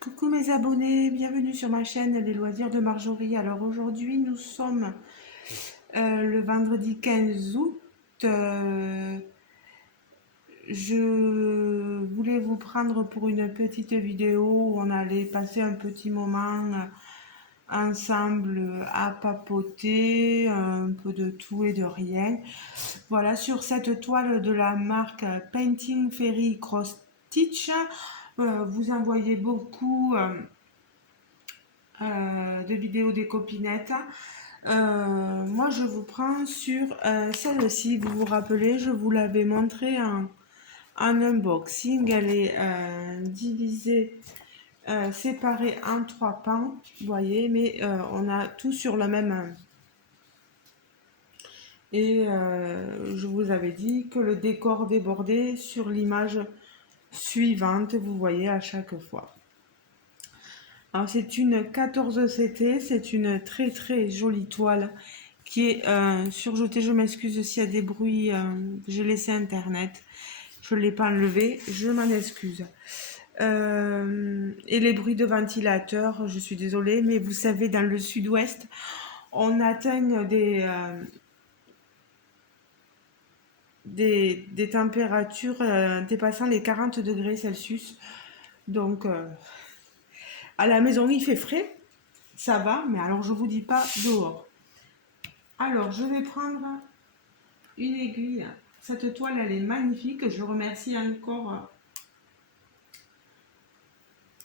Coucou mes abonnés, bienvenue sur ma chaîne Les Loisirs de Marjorie. Alors aujourd'hui nous sommes le vendredi 15 août. Je voulais vous prendre pour une petite vidéo où on allait passer un petit moment ensemble à papoter, un peu de tout et de rien. Voilà, sur cette toile de la marque Painting Fairy Cross Stitch, vous envoyez beaucoup de vidéos des copinettes. Moi, je vous prends sur celle-ci. Vous vous rappelez, je vous l'avais montré en unboxing. Elle est divisée, séparée en trois pans, vous voyez, mais on a tout sur le même. Et je vous avais dit que le décor débordait sur l'image suivante, vous voyez, à chaque fois. Alors c'est une 14CT, c'est une très très jolie toile qui est surjetée. Je m'excuse s'il y a des bruits, j'ai laissé internet, je ne l'ai pas enlevé, je m'en excuse. Et les bruits de ventilateur, je suis désolée, mais vous savez, dans le sud-ouest, on atteint des températures dépassant les 40 degrés Celsius. Donc à la maison il fait frais, ça va, mais alors je vous dis pas dehors. Alors, je vais prendre une aiguille. Cette toile, elle est magnifique. Je remercie encore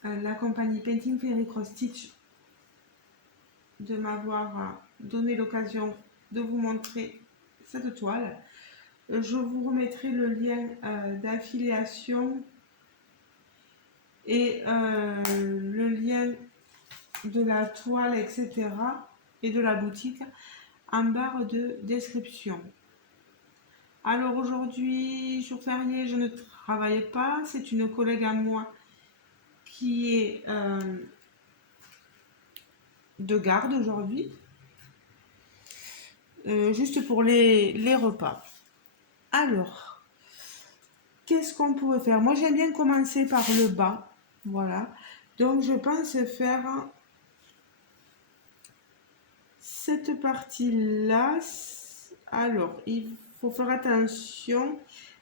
la compagnie Painting Fairy Cross Stitch de m'avoir donné l'occasion de vous montrer cette toile. Je vous remettrai le lien d'affiliation et le lien de la toile, etc. et de la boutique en barre de description. Alors aujourd'hui, jour férié, je ne travaille pas. C'est une collègue à moi qui est de garde aujourd'hui, juste pour les repas. Alors, qu'est-ce qu'on pourrait faire? Moi, j'aime bien commencer par le bas. Voilà. Donc, je pense faire cette partie-là. Alors, il faut faire attention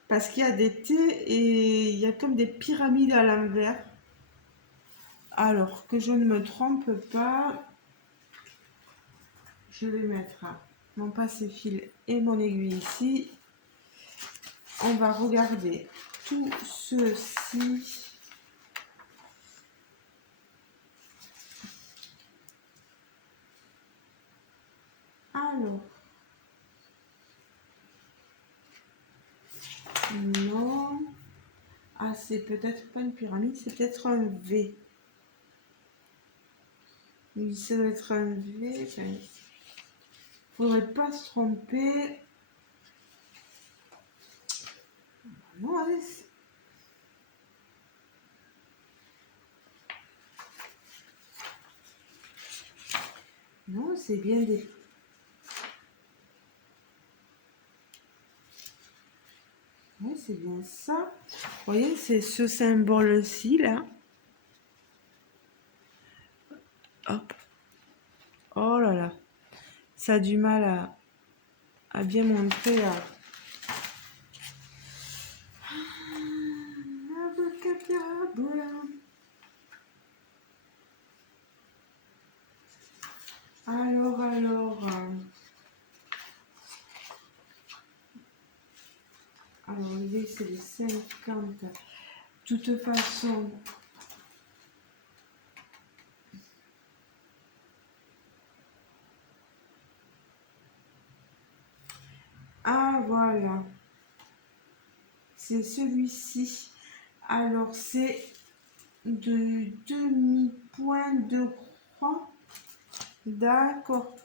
parce qu'il y a des T et il y a comme des pyramides à l'envers. Alors, que je ne me trompe pas, je vais mettre mon passe-fil et mon aiguille ici. On va regarder tout ceci. Alors, non. Ah, c'est peut-être pas une pyramide, c'est peut-être un V. Oui, ça doit être un V. Enfin, faudrait pas se tromper. Non, allez. Non, c'est bien des. Oui, c'est bien ça. Vous voyez, c'est ce symbole-ci, là. Hop. Oh là là. Ça a du mal à bien montrer. Alors, l'idée, c'est les 50. De toute façon, ah, voilà. C'est celui-ci. Alors, c'est de demi-point de croix. D'accord.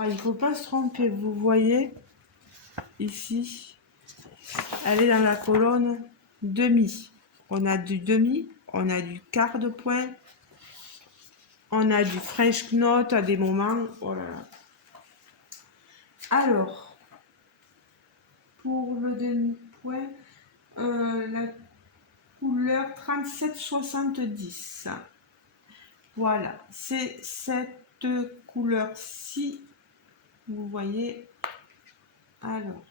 Ah, il ne faut pas se tromper. Vous voyez, ici, elle est dans la colonne demi. On a du demi, on a du quart de point, on a du French knot à des moments. Oh là là. Alors, pour le demi-point, 37,70. Voilà, c'est cette couleur-ci. Vous voyez. Alors,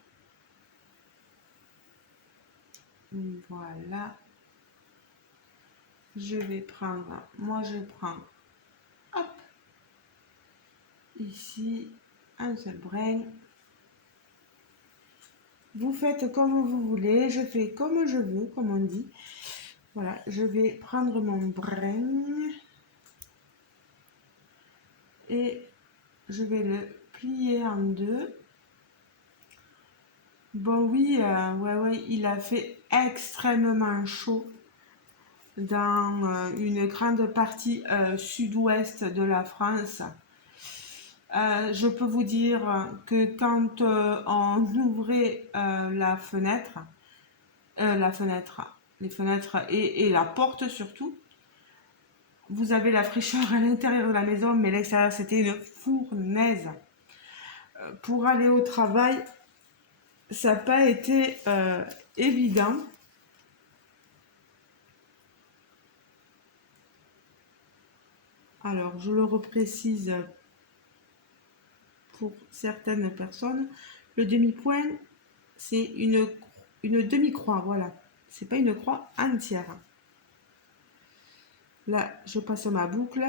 voilà. Je vais prendre, moi je prends, hop, ici, un seul brin. Vous faites comme vous voulez, je fais comme je veux, comme on dit. Voilà, je vais prendre mon brin et je vais le plier en deux. Bon oui, ouais, il a fait extrêmement chaud dans une grande partie sud-ouest de la France. Je peux vous dire que quand on ouvrait les fenêtres et la porte surtout, vous avez la fraîcheur à l'intérieur de la maison, mais l'extérieur c'était une fournaise. Pour aller au travail, ça n'a pas été évident. Alors, je le reprécise pour certaines personnes. Le demi-point, c'est une demi-croix, voilà. C'est pas une croix entière. Là, je passe ma boucle.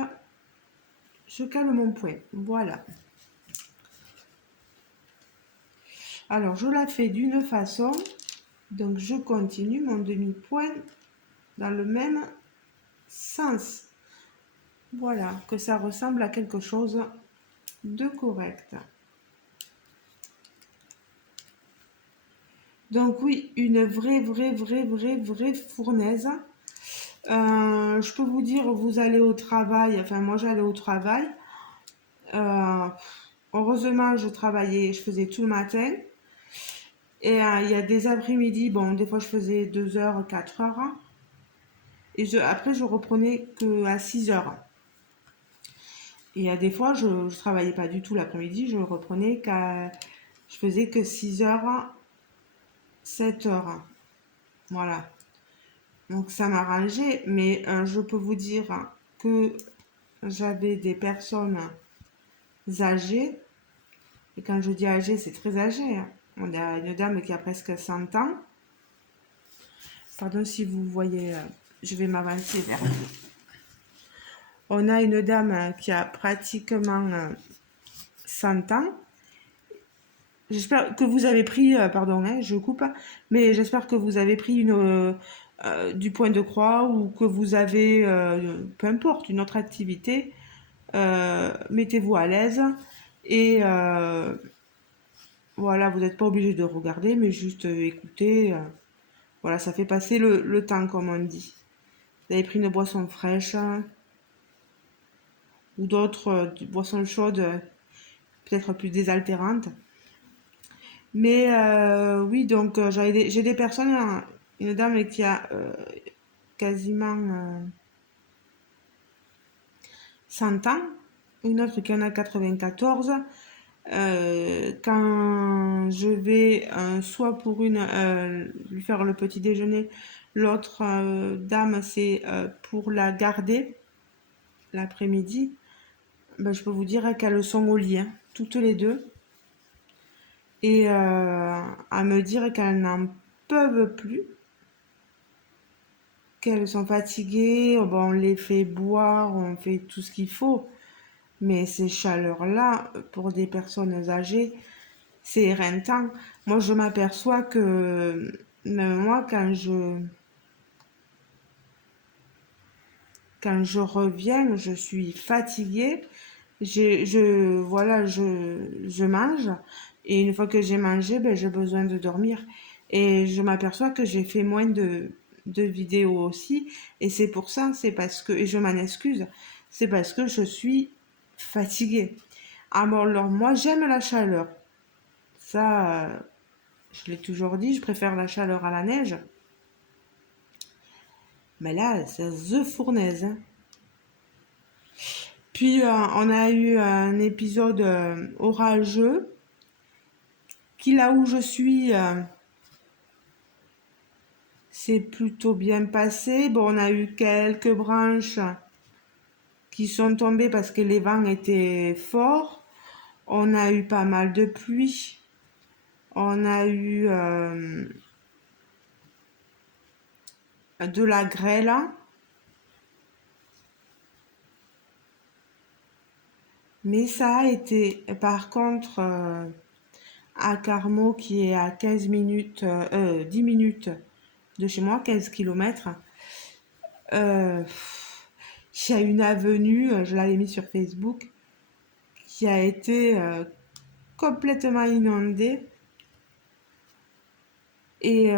Je cale mon point. Voilà. Alors, je la fais d'une façon. Donc, je continue mon demi-point dans le même sens. Voilà, que ça ressemble à quelque chose de correct. Donc oui, une vraie fournaise. Je peux vous dire, vous allez au travail, enfin moi j'allais au travail. Heureusement, je travaillais, je faisais tout le matin. Et il y a des après-midi, bon, des fois je faisais 2 heures, 4 heures. Et après, je reprenais que à 6 heures. Et il y a des fois, je ne travaillais pas du tout l'après-midi, je reprenais je faisais que 6 heures, 7 heures. Voilà. Donc ça m'arrangeait, mais je peux vous dire que j'avais des personnes âgées. Et quand je dis âgées, c'est très âgé, hein. On a une dame qui a presque 100 ans. Pardon si vous voyez, je vais m'avancer vers vous. On a une dame qui a pratiquement 100 ans. J'espère que vous avez pris, pardon, hein, je coupe, mais j'espère que vous avez pris du point de croix ou que vous avez, peu importe, une autre activité. Mettez-vous à l'aise et voilà, vous n'êtes pas obligé de regarder, mais juste écouter. Voilà, ça fait passer le temps, comme on dit. Vous avez pris une boisson fraîche ou d'autres boissons chaudes, peut-être plus désaltérantes. Mais oui, donc j'ai des personnes, une dame qui a quasiment 100 ans, une autre qui en a 94. Quand je vais soit pour lui faire le petit déjeuner, l'autre dame c'est pour la garder l'après-midi, ben, je peux vous dire qu'elles sont au lit, hein, toutes les deux, et à me dire qu'elles n'en peuvent plus, qu'elles sont fatiguées. Bon, on les fait boire, on fait tout ce qu'il faut, mais ces chaleurs-là, pour des personnes âgées, c'est éreintant. Moi, je m'aperçois que même moi, quand je reviens, je suis fatiguée. Voilà, je mange. Et une fois que j'ai mangé, ben, j'ai besoin de dormir. Et je m'aperçois que j'ai fait moins de vidéos aussi. Et c'est pour ça, c'est parce que, et je m'en excuse, c'est parce que je suis fatiguée. Alors, moi, j'aime la chaleur. Ça, je l'ai toujours dit, je préfère la chaleur à la neige. Mais là, c'est the fournaise, hein. Puis, on a eu un épisode orageux qui, là où je suis, s'est plutôt bien passé. Bon, on a eu quelques branches qui sont tombées parce que les vents étaient forts. On a eu pas mal de pluie. On a eu de la grêle. Mais ça a été, par contre, à Carmaux, qui est à 15 minutes, 10 minutes de chez moi, 15 kilomètres, il y a une avenue, je l'avais mis sur Facebook, qui a été complètement inondée. Et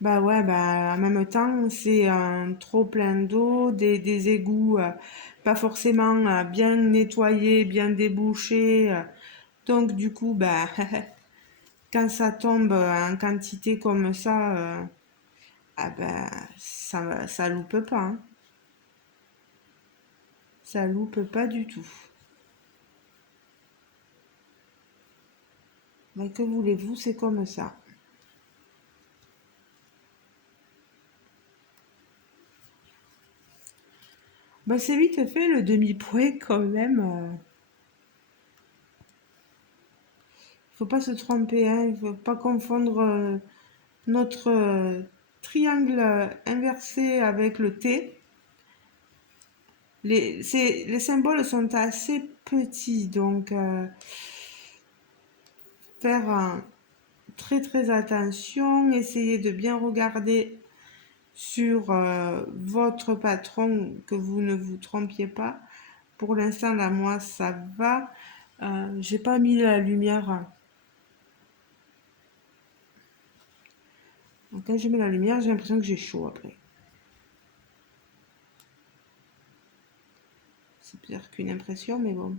bah ouais, bah en même temps, c'est un trop plein d'eau, des égouts pas forcément bien nettoyés, bien débouchés. Donc du coup, bah quand ça tombe en quantité comme ça, ah ben ça loupe pas, hein. Ça loupe pas du tout. Mais que voulez-vous, c'est comme ça. Bah c'est vite fait le demi-point quand même. Faut pas se tromper, hein. Il faut pas confondre notre triangle inversé avec le T. Les symboles sont assez petits, donc faire très très attention, essayez de bien regarder sur votre patron que vous ne vous trompiez pas. Pour l'instant, là, moi, ça va. J'ai pas mis la lumière. Donc, quand je mets la lumière, j'ai l'impression que j'ai chaud après. C'est peut-être qu'une impression, mais bon.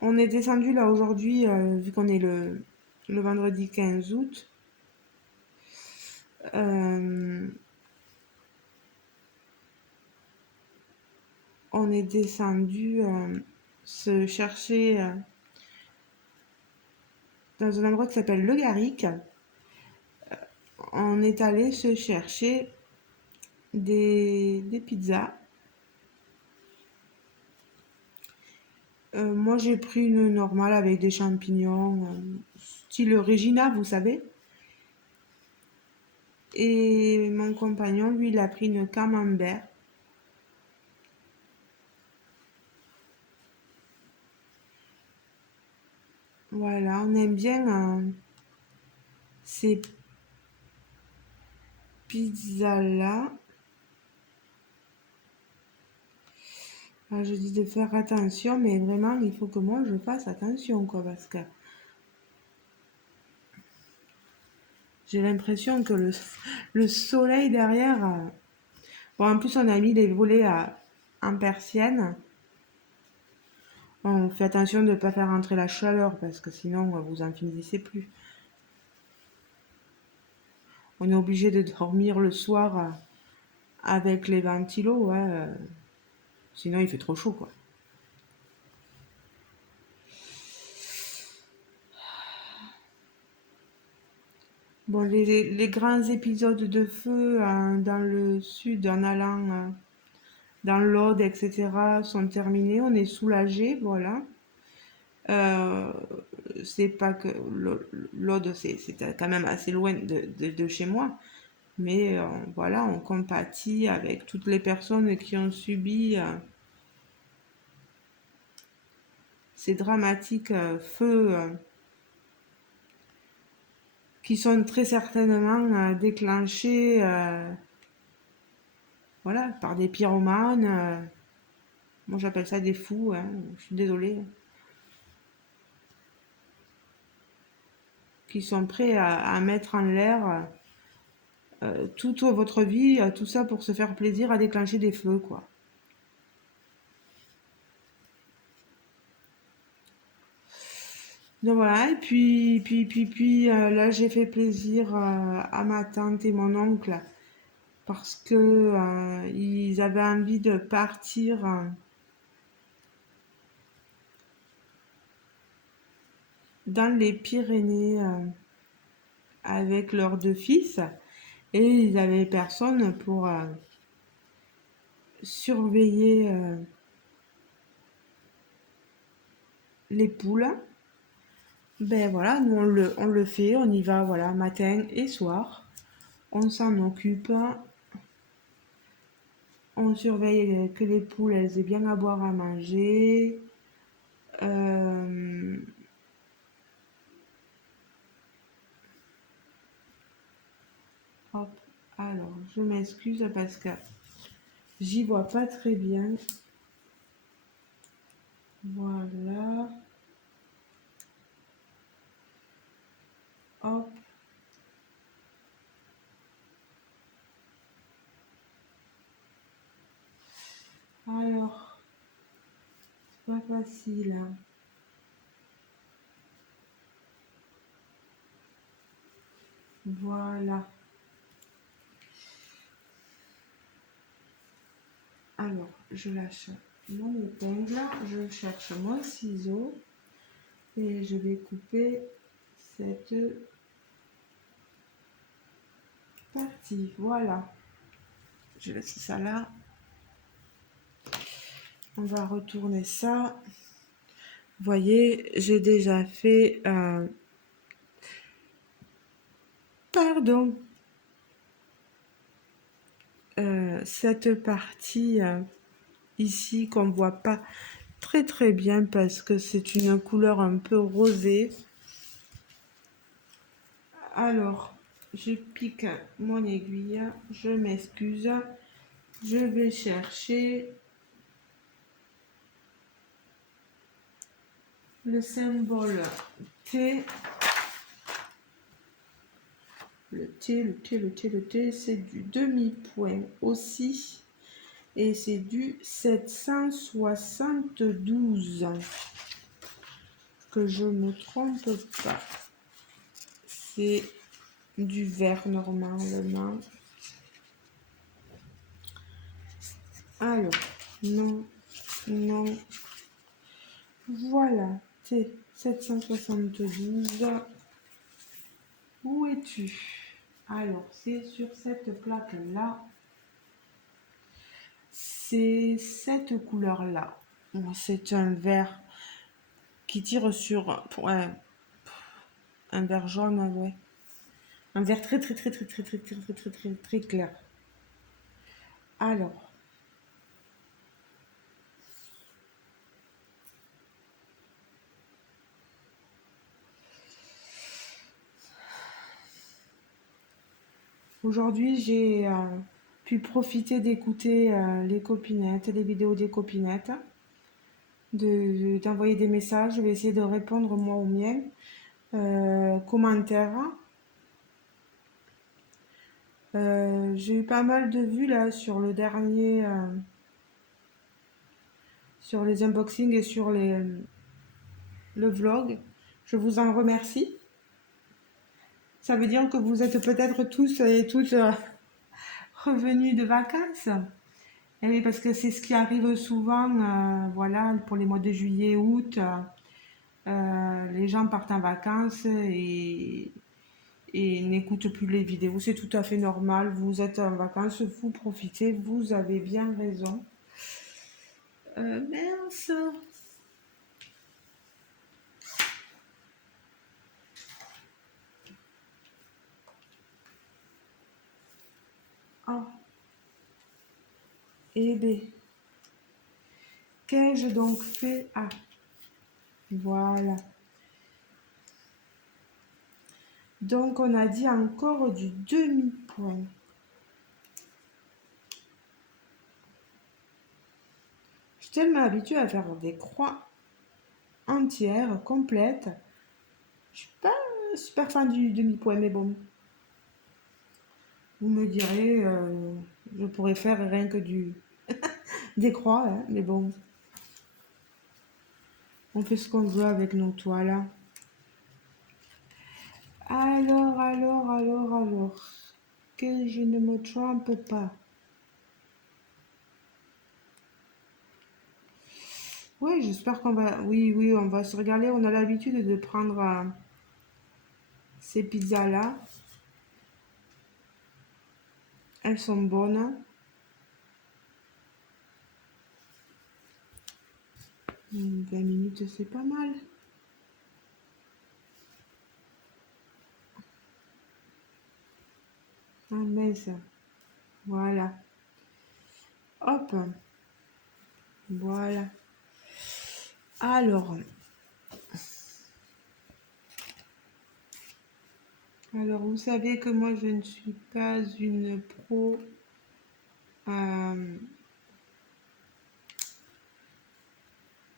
On est descendu là aujourd'hui, vu qu'on est le vendredi 15 août. Euh, on est descendu se chercher dans un endroit qui s'appelle Le Garric. On est allé se chercher des pizzas. Moi, j'ai pris une normale avec des champignons, style Regina, vous savez. Et mon compagnon, lui, il a pris une camembert. Voilà, on aime bien ces pizzas-là. Je dis de faire attention, mais vraiment, il faut que moi, je fasse attention, quoi, parce que j'ai l'impression que le soleil derrière... Bon, en plus, on a mis les volets en persienne. On fait attention de ne pas faire entrer la chaleur, parce que sinon, vous en finissez plus. On est obligé de dormir le soir avec les ventilos, ouais, sinon il fait trop chaud, quoi. Bon, les grands épisodes de feu dans le sud en allant dans l'Aude, etc., sont terminés. On est soulagé, voilà. Euh, c'est pas que l'Aude, c'est quand même assez loin de chez moi. Mais voilà, on compatit avec toutes les personnes qui ont subi ces dramatiques feux qui sont très certainement déclenchés voilà, par des pyromanes. Moi, j'appelle ça des fous, hein, je suis désolée. Qui sont prêts à mettre en l'air toute votre vie, tout ça pour se faire plaisir à déclencher des feux, quoi. Donc voilà, et puis là, j'ai fait plaisir à ma tante et mon oncle parce que ils avaient envie de partir dans les Pyrénées avec leurs deux fils et ils avaient personne pour surveiller les poules. Ben voilà, nous on le fait, on y va voilà matin et soir. On s'en occupe, on surveille que les poules elles aient bien à boire à manger. Euh, hop, alors je m'excuse parce que j'y vois pas très bien. Voilà. Hop. Alors, c'est pas facile, hein. Voilà. Alors, je lâche mon épingle, je cherche mon ciseau et je vais couper cette partie. Voilà. Je laisse ça là. On va retourner ça. Vous voyez, j'ai déjà fait... pardon. Cette partie ici qu'on voit pas très très bien parce que c'est une couleur un peu rosée. Alors, je pique mon aiguille, je m'excuse, je vais chercher le symbole T. Le T, le T, le T, le T, c'est du demi-point aussi. Et c'est du 772. Que je ne me trompe pas. C'est du vert normalement. Alors, non, non. Voilà, T 772. Où es-tu? Alors, c'est sur cette plaque-là. C'est cette couleur-là. C'est un vert qui tire sur un vert jaune, ouais. Un vert très très très très très très très très très très très clair. Alors, aujourd'hui, j'ai pu profiter d'écouter les copinettes, les vidéos des copinettes, d'envoyer des messages. Je vais essayer de répondre moi aux miens. Commentaires. J'ai eu pas mal de vues là sur le dernier, sur les unboxings et sur le vlog. Je vous en remercie. Ça veut dire que vous êtes peut-être tous et toutes revenus de vacances. Et oui, parce que c'est ce qui arrive souvent, voilà, pour les mois de juillet, août. Les gens partent en vacances et n'écoutent plus les vidéos. C'est tout à fait normal. Vous êtes en vacances, vous profitez, vous avez bien raison. Mince. Ah, eh bien, qu'ai-je donc fait? Ah, voilà. Donc, on a dit encore du demi-point. Je suis tellement habituée à faire des croix entières, complètes. Je suis pas super fan du demi-point, mais bon. Vous me direz, je pourrais faire rien que des croix, hein, mais bon. On fait ce qu'on veut avec nos toiles. Alors. Que je ne me trompe pas. Oui, j'espère qu'on va... Oui, on va se regarder. On a l'habitude de prendre ces pizzas-là. Elles sont bonnes. 20 minutes, c'est pas mal. Ah mince. Voilà. Hop. Voilà. Alors, vous savez que moi, je ne suis pas une pro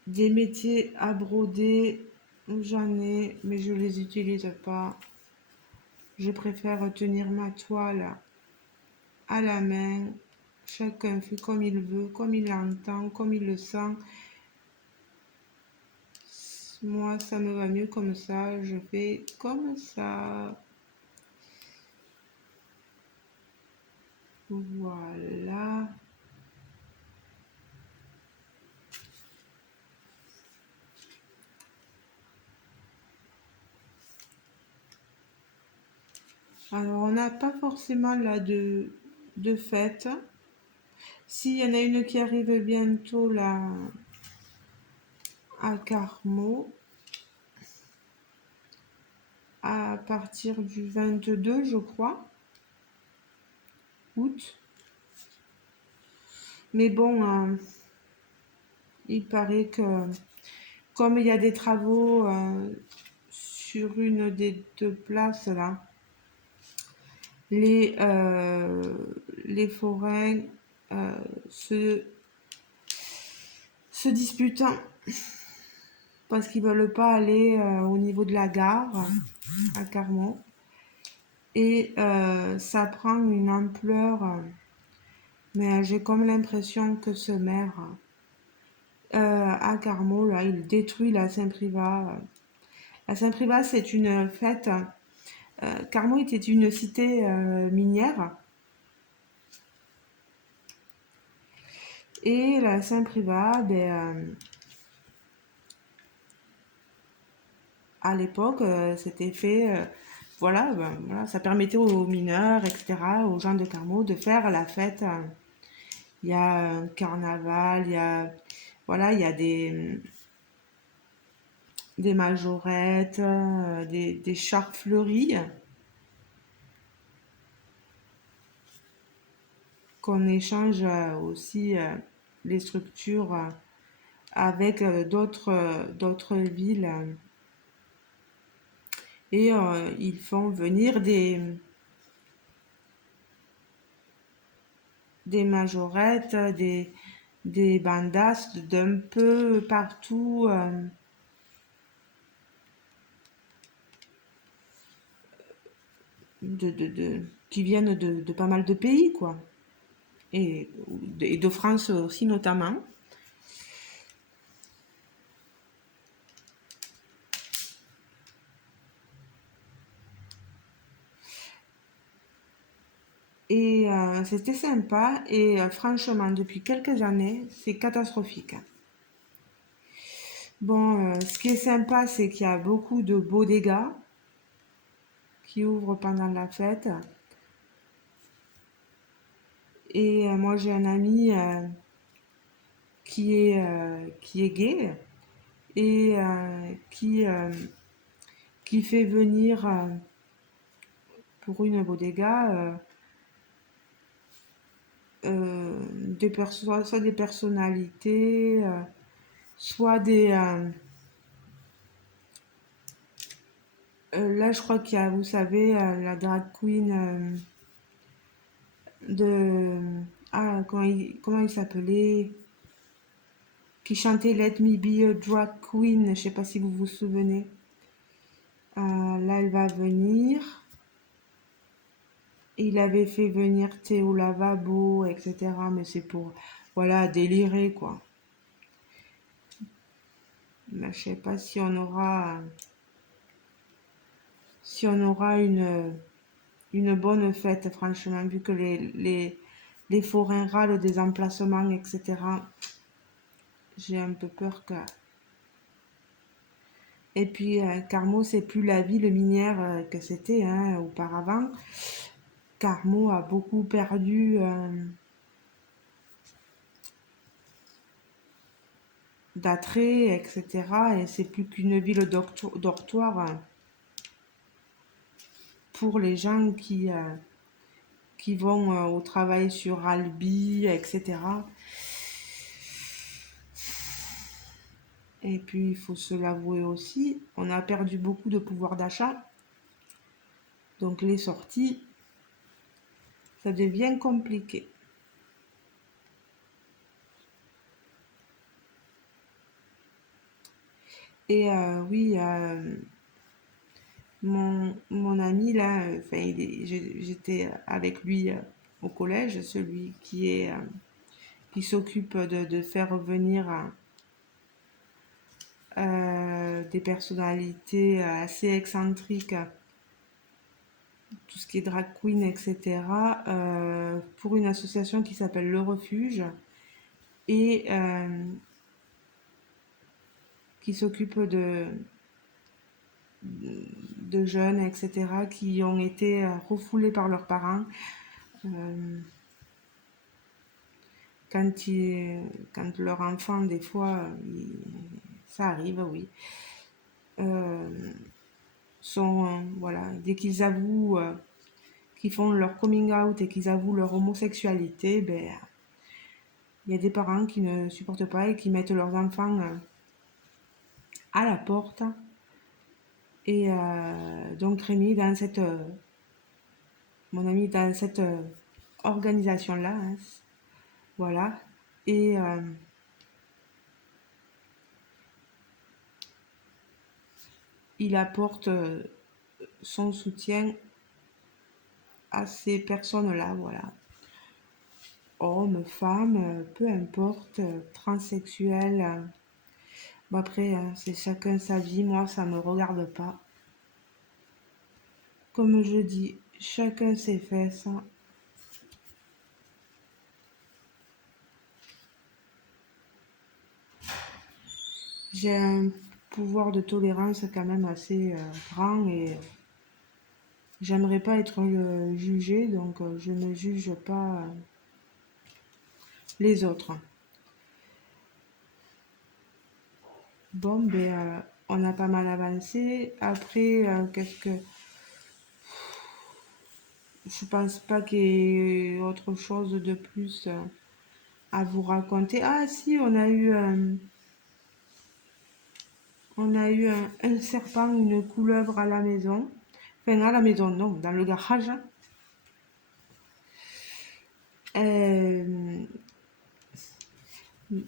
des métiers à broder. J'en ai, mais je les utilise pas. Je préfère tenir ma toile à la main. Chacun fait comme il veut, comme il l'entend, comme il le sent. Moi, ça me va mieux comme ça. Je fais comme ça. Voilà. Alors, on n'a pas forcément là de fête. S'il y en a une qui arrive bientôt là à Carmaux, à partir du 22, je crois, août. Mais bon, il paraît que comme il y a des travaux sur une des deux places là, les, euh, les forains euh, se, se disputent parce qu'ils veulent pas aller au niveau de la gare à Carmaux. Et ça prend une ampleur, mais j'ai comme l'impression que ce maire à Carmaux, là, il détruit la Saint-Privat. La Saint-Privat, c'est une fête. Carmaux était une cité minière. Et la Saint-Privat, à l'époque, c'était fait. Voilà, voilà, ça permettait aux mineurs, etc., aux gens de Carmaux de faire la fête. Il y a un carnaval, il y a, voilà, il y a des majorettes, des chars fleuris qu'on échange aussi les structures avec d'autres villes et ils font venir des majorettes, des bandas d'un peu partout qui viennent de pas mal de pays, quoi. Et de France aussi notamment. Et c'était sympa. Et franchement, depuis quelques années, c'est catastrophique. Bon, ce qui est sympa, c'est qu'il y a beaucoup de beaux dégâts qui ouvrent pendant la fête. Et moi, j'ai un ami qui est gay et qui fait venir pour une bodega soit des personnalités, soit là, je crois qu'il y a, vous savez, la drag queen de. Ah, comment il s'appelait? Qui chantait Let Me Be a Drag Queen, je sais pas si vous vous souvenez. Là, elle va venir. Il avait fait venir Théo Lavabo, etc. Mais c'est pour, voilà, délirer, quoi. Mais je sais pas si on aura une bonne fête, franchement, vu que les forains râlent des emplacements, etc. J'ai un peu peur Et puis, Carmo, c'est plus la ville minière que c'était hein, auparavant. Carmo a beaucoup perdu d'attrait, etc. Et c'est plus qu'une ville dortoir pour les gens qui vont au travail sur Albi, etc. Et puis, il faut se l'avouer aussi, on a perdu beaucoup de pouvoir d'achat. Donc, les sorties, ça devient compliqué. Et oui, mon ami là, j'étais avec lui au collège, celui qui s'occupe de faire venir des personnalités assez excentriques, tout ce qui est drag queen, etc., pour une association qui s'appelle Le Refuge et qui s'occupe de jeunes, etc., qui ont été refoulés par leurs parents. Euh, quand, quand leur enfant, des fois, ça arrive, oui, euh, sont, voilà, dès qu'ils avouent, qu'ils font leur coming out et qu'ils avouent leur homosexualité, ben, il y a des parents qui ne supportent pas et qui mettent leurs enfants à la porte. Et donc Rémi, dans cette, mon ami, dans cette organisation-là, hein, voilà, et il apporte son soutien à ces personnes-là, voilà. Hommes, femmes, peu importe, transsexuels. Bon après, c'est chacun sa vie, moi ça me regarde pas. Comme je dis, chacun ses fesses. J'ai un pouvoir de tolérance quand même assez grand et j'aimerais pas être jugée, donc je ne juge pas les autres. Bon, ben, on a pas mal avancé. Après, qu'est-ce que... Je pense pas qu'il y ait autre chose de plus à vous raconter. Ah si, on a eu un serpent, une couleuvre à la maison. Enfin, à la maison, non, dans le garage. Euh,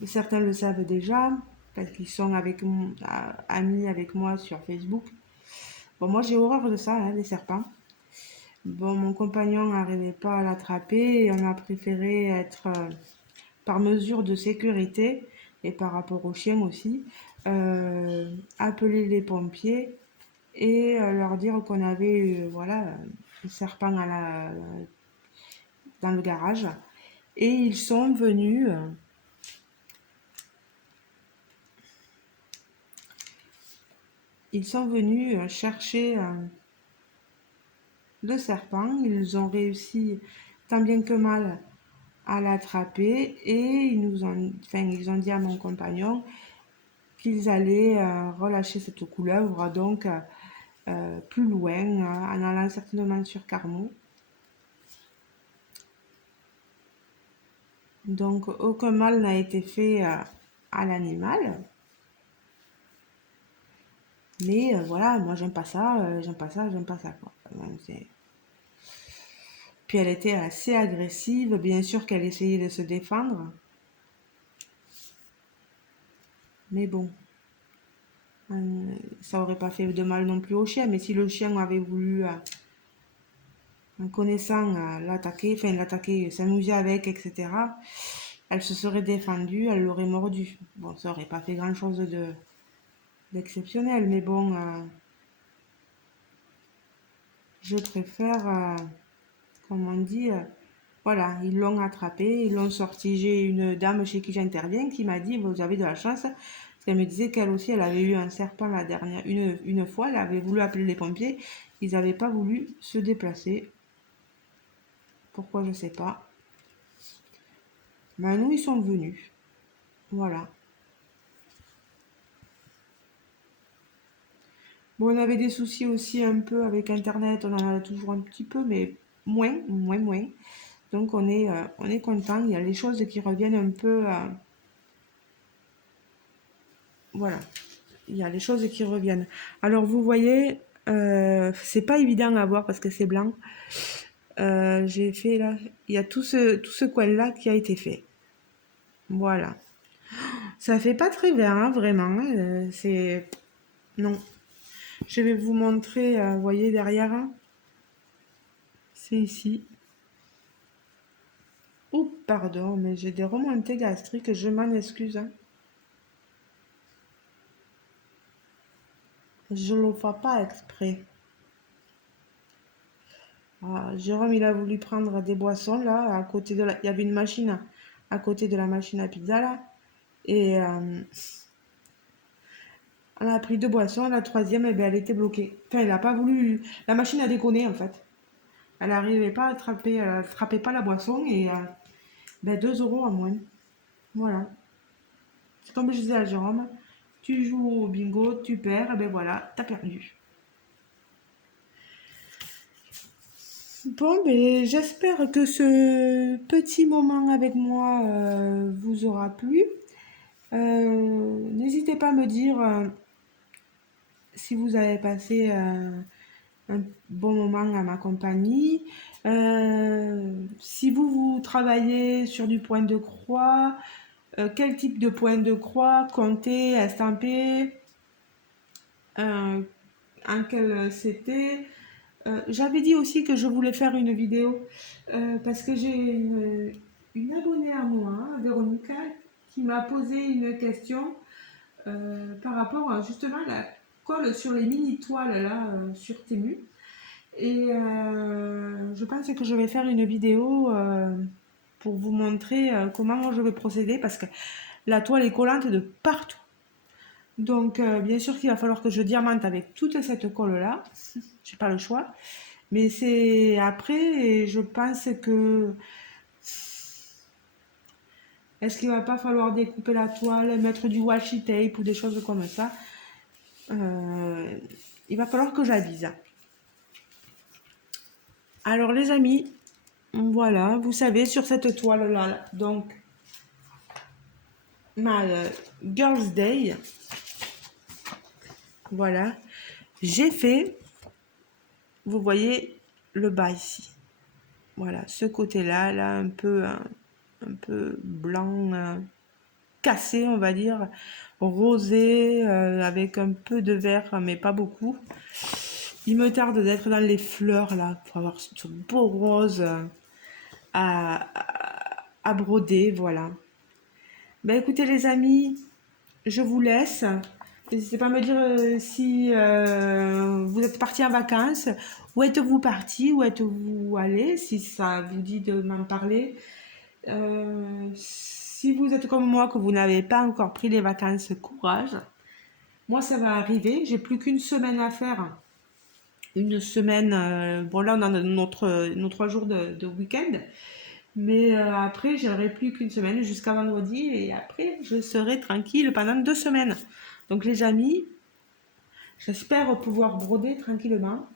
Certains le savent déjà, parce qu'ils sont amis avec moi sur Facebook. Bon, moi j'ai horreur de ça, hein, les serpents. Bon, mon compagnon n'arrivait pas à l'attraper et on a préféré être, par mesure de sécurité et par rapport aux chiens aussi, appeler les pompiers et leur dire qu'on avait voilà, un serpent dans le garage. Et ils sont venus chercher le serpent. Ils ont réussi tant bien que mal à l'attraper et ils ont dit à mon compagnon qu'ils allaient relâcher cette couleuvre donc plus loin, en allant certainement sur Carmaux. Donc aucun mal n'a été fait à l'animal. Mais voilà, moi j'aime pas ça, j'aime pas ça, j'aime pas ça quoi. Puis elle était assez agressive, bien sûr qu'elle essayait de se défendre. Mais bon, ça aurait pas fait de mal non plus au chien. Mais si le chien avait voulu, en connaissant, l'attaquer, s'amuser avec, etc., elle se serait défendue, elle l'aurait mordu. Bon, ça aurait pas fait grand-chose d'exceptionnel, mais bon, je préfère, comme on dit, voilà, ils l'ont attrapé, ils l'ont sorti. J'ai une dame chez qui j'interviens qui m'a dit, vous avez de la chance, parce Elle me disait qu'elle aussi, elle avait eu un serpent la dernière, une fois, elle avait voulu appeler les pompiers, ils n'avaient pas voulu se déplacer. Pourquoi, je sais pas. Mais nous, ils sont venus. Voilà. Bon, on avait des soucis aussi un peu avec Internet, on en a toujours un petit peu, mais moins. Donc on est content, il y a les choses qui reviennent un peu, voilà, il y a les choses qui reviennent. Alors vous voyez, c'est pas évident à voir parce que c'est blanc. J'ai fait là, il y a tout ce coin-là qui a été fait. Voilà. Ça fait pas très vert, hein, vraiment. C'est... Non. Je vais vous montrer, vous voyez derrière, hein, c'est ici. Oh, pardon, mais j'ai des remontées gastriques, je m'en excuse, hein. Je ne le fais pas exprès. Ah, Jérôme, il a voulu prendre des boissons, là, à côté de la... Il y avait une machine à côté de la machine à pizza, là. Et on a pris deux boissons, la troisième, eh ben, elle était bloquée. Enfin, il n'a pas voulu... La machine a déconné, en fait. Elle n'arrivait pas à attraper, elle frappait pas la boisson et ben, 2 euros en moins. Voilà. C'est comme je disais à Jérôme, tu joues au bingo, tu perds, et ben voilà, t'as perdu. Bon, ben, j'espère que ce petit moment avec moi vous aura plu. N'hésitez pas à me dire si vous avez passé un bon moment à ma compagnie. Si vous travaillez sur du point de croix, quel type de point de croix, compter, estamper, euh, en quel c'était. J'avais dit aussi que je voulais faire une vidéo parce que j'ai une abonnée à moi, hein, Véronica, qui m'a posé une question par rapport à justement la colle sur les mini toiles là sur Temu. Et je pense que je vais faire une vidéo pour vous montrer comment je vais procéder parce que la toile est collante de partout. Donc bien sûr qu'il va falloir que je diamante avec toute cette colle là. J'ai pas le choix. Mais c'est après, et je pense que est-ce qu'il va pas falloir découper la toile, mettre du washi tape ou des choses comme ça. Euh, il va falloir que j'avise. Alors les amis, voilà, vous savez sur cette toile là, donc ma Girls Day, voilà, j'ai fait, vous voyez le bas ici. Voilà, ce côté-là, là, un peu blanc, cassé, on va dire, rosé, avec un peu de vert, mais pas beaucoup. Il me tarde d'être dans les fleurs, là, pour avoir ce beau rose à broder, voilà. Ben écoutez les amis, je vous laisse. N'hésitez pas à me dire si vous êtes partis en vacances, où êtes-vous partis, où êtes-vous allés, si ça vous dit de m'en parler. Si vous êtes comme moi, que vous n'avez pas encore pris les vacances, courage. Moi, ça va arriver. J'ai plus qu'une semaine à faire. Une semaine. Bon, là, on a nos 3 jours de week-end. Mais après, j'aurai plus qu'une semaine jusqu'à vendredi. Et après, je serai tranquille pendant 2 semaines. Donc, les amis, j'espère pouvoir broder tranquillement.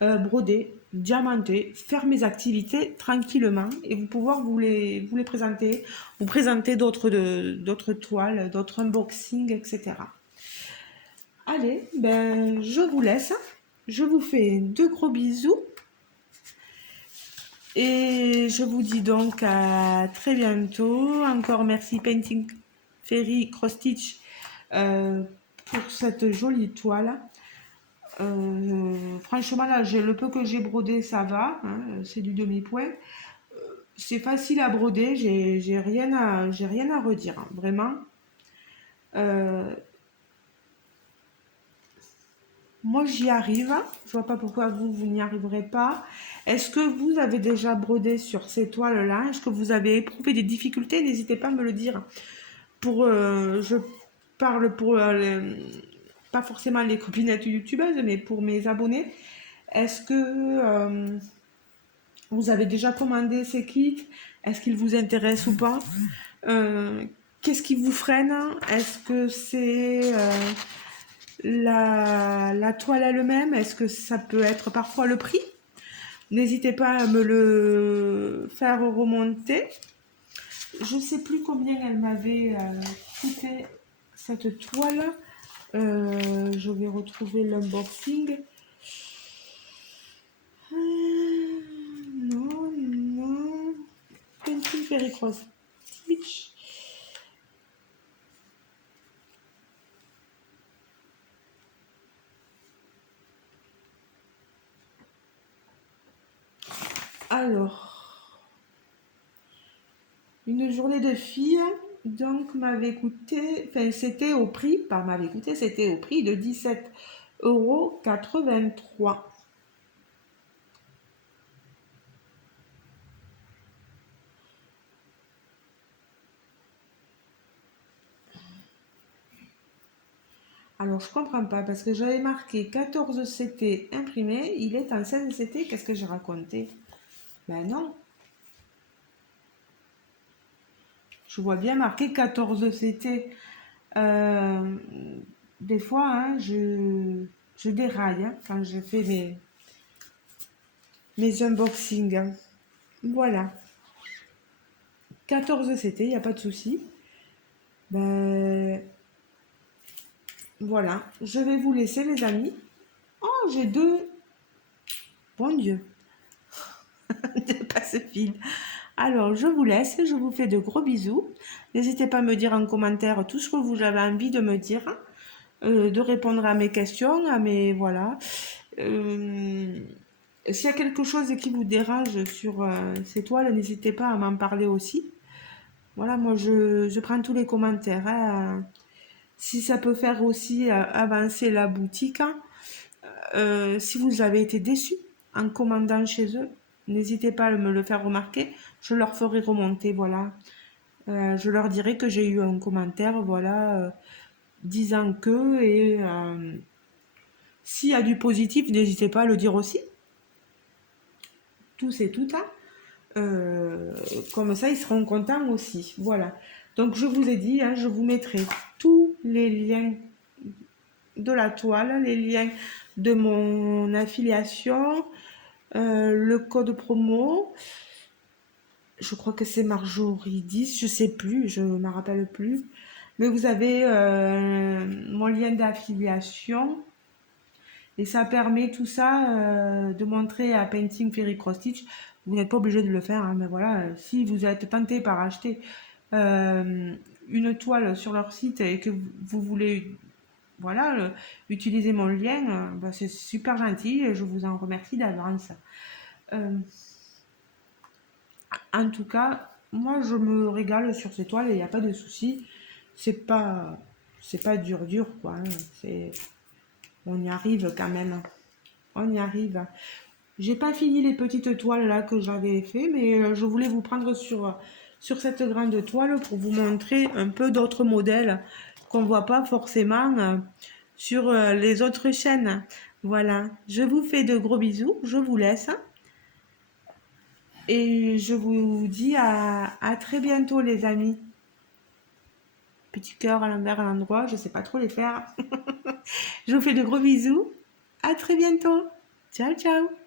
Broder, diamanter, faire mes activités tranquillement et vous pouvoir vous les présenter, vous présenter d'autres toiles, d'autres unboxings, etc. Allez, ben je vous laisse. Je vous fais de gros bisous. Et je vous dis donc à très bientôt. Encore merci Painting Fairy Cross Stitch pour cette jolie toile. Franchement, là, le peu que j'ai brodé, ça va, hein, c'est du demi-point. C'est facile à broder, j'ai rien à redire, hein, vraiment. Euh, Moi, j'y arrive. Je vois pas pourquoi vous n'y arriverez pas. Est-ce que vous avez déjà brodé sur ces toiles-là? Est-ce que vous avez éprouvé des difficultés? N'hésitez pas à me le dire. Pour, parle pour pas forcément les copinettes youtubeuses, mais pour mes abonnés. Est-ce que vous avez déjà commandé ces kits? Est-ce qu'ils vous intéressent ou pas? Qu'est-ce qui vous freine? Est-ce que c'est la toile elle-même? Est-ce que ça peut être parfois le prix? N'hésitez pas à me le faire remonter. Je ne sais plus combien elle m'avait coûté cette toile. Je vais retrouver l'unboxing. Non, non. Painting Fairy Cross Stitch. Alors, une journée de filles, donc m'avait coûté, enfin c'était au prix, pas m'avait coûté, c'était au prix de 17,83 €. Alors je comprends pas parce que j'avais marqué 14 CT imprimé, il est en 16 CT, qu'est-ce que j'ai raconté? Ben non. Je vois bien marqué 14 CT. Des fois, hein, je déraille hein, quand je fais mes unboxings. Voilà. 14 CT, il n'y a pas de souci. Ben, voilà. Je vais vous laisser, les amis. Oh, j'ai deux. Bon Dieu. Pas ce fil. Alors, je vous laisse. Je vous fais de gros bisous. N'hésitez pas à me dire en commentaire tout ce que vous avez envie de me dire. De répondre à mes questions, à mes... Voilà. S'il y a quelque chose qui vous dérange sur ces toiles, n'hésitez pas à m'en parler aussi. Voilà, moi je prends tous les commentaires. Hein. Si ça peut faire aussi avancer la boutique, hein. Si vous avez été déçu en commandant chez eux, n'hésitez pas à me le faire remarquer. Je leur ferai remonter, voilà. Je leur dirai que j'ai eu un commentaire, voilà, disant que, et s'il y a du positif, n'hésitez pas à le dire aussi. Tous et toutes, hein. Comme ça, ils seront contents aussi. Voilà. Donc, je vous ai dit, hein, je vous mettrai tous les liens de la toile, les liens de mon affiliation, le code promo. Je crois que c'est Marjorie 10, je sais plus, je ne me rappelle plus. Mais vous avez mon lien d'affiliation. Et ça permet tout ça de montrer à Painting Fairy Cross Stitch. Vous n'êtes pas obligé de le faire, hein, mais voilà, si vous êtes tenté par acheter une toile sur leur site et que vous voulez voilà, utiliser mon lien, bah, c'est super gentil et je vous en remercie d'avance. En tout cas, moi je me régale sur ces toiles et il n'y a pas de souci. C'est pas dur quoi. Hein, on y arrive quand même. On y arrive. J'ai pas fini les petites toiles là que j'avais fait, mais je voulais vous prendre sur cette grande toile pour vous montrer un peu d'autres modèles qu'on voit pas forcément sur les autres chaînes. Voilà, je vous fais de gros bisous, je vous laisse et je vous dis à très bientôt les amis. Petit cœur à l'envers à l'endroit, je sais pas trop les faire. Je vous fais de gros bisous, à très bientôt. Ciao ciao.